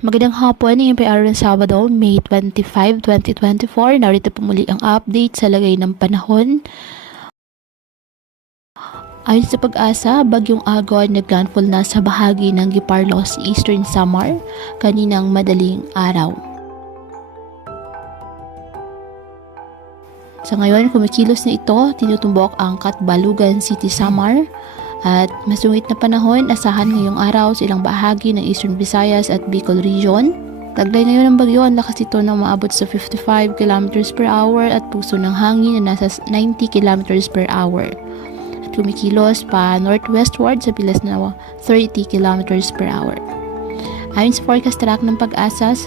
Magandang hapon, ngayon po ay araw ng Sabado, May 25, 2024. Narito po muli ang update sa lagay ng panahon. Ayon sa Pag-asa, bagyong Agon naglandfall na sa bahagi ng Giparlos, Eastern Samar, kaninang madaling araw. Sa ngayon, kumikilos na ito, tinutumbok ang Katbalugan City, Samar. At masungit na panahon, asahan ngayong araw sa ilang bahagi ng Eastern Visayas at Bicol Region. Taglay ngayon ng bagyo, ang lakas ito na maabot sa 55 km per hour at puso ng hangin na nasa 90 km per hour. At kumikilos pa northwestward sa bilas na 30 km per hour. Ayon sa forecast track ng Pag-asa,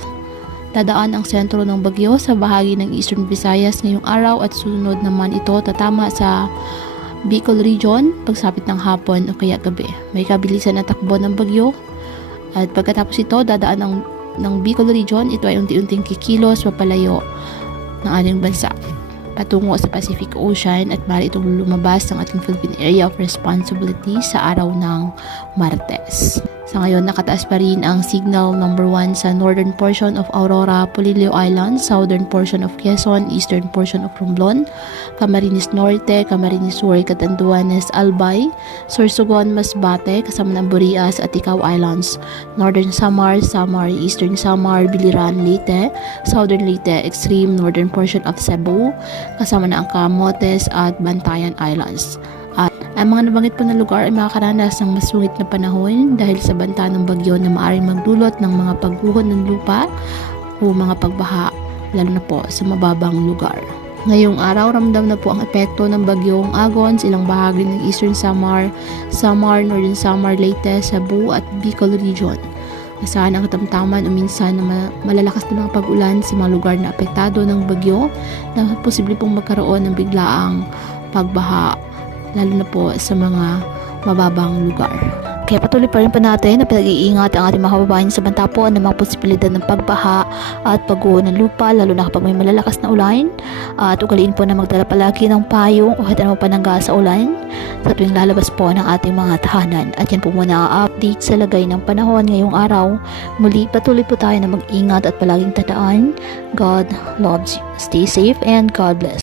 dadaan ang sentro ng bagyo sa bahagi ng Eastern Visayas ngayong araw at sunod naman ito tatama sa Bicol Region pagsapit ng hapon o kaya gabi. May kabilisan na takbo ng bagyo at pagkatapos ito dadaan ng Bicol Region, ito ay unti-unting kikilos papalayo ng ating bansa patungo sa Pacific Ocean at maaari itong lumabas ng ating Philippine Area of Responsibility sa araw ng Martes. Sa ngayon, nakataas pa rin ang signal number 1 sa northern portion of Aurora, Polillo Islands, southern portion of Quezon, eastern portion of Romblon, Camarines Norte, Camarines Sur, Catanduanes, Albay, Sorsogon, Masbate, kasama ng Burias at Icao Islands, northern Samar, eastern Samar, Biliran, Leyte, southern Leyte, extreme northern portion of Cebu, kasama na ang Camotes at Bantayan Islands. Ang mga nabanggit po na lugar ay makakaranas ng masungit na panahon dahil sa banta ng bagyo na maaaring magdulot ng mga pagguho ng lupa o mga pagbaha, lalo na po sa mababang lugar. Ngayong araw, ramdam na po ang epekto ng bagyong Agon sa ilang bahagi ng Eastern Samar, Northern Samar, Leyte, Cebu at Bicol Region. Asahan ang katamtaman o minsan na malalakas na mga pag-ulan sa mga lugar na apektado ng bagyo na posible pong magkaroon ng biglaang pagbaha, lalo na po sa mga mababang lugar. Kaya patuloy pa rin po natin na pinag-iingat ang ating mga kababayan sa banta po ng mga posibilidad ng pagbaha at pagguho ng lupa, lalo na kapag may malalakas na ulan. At ugaliin po na magdala palagi ng payong o kahit anong panangga sa ulan sa tuwing lalabas po ng ating mga tahanan. At yan po muna ang update sa lagay ng panahon ngayong araw. Muli, patuloy po tayo na mag-ingat at palaging tandaan, God loves you. Stay safe and God bless.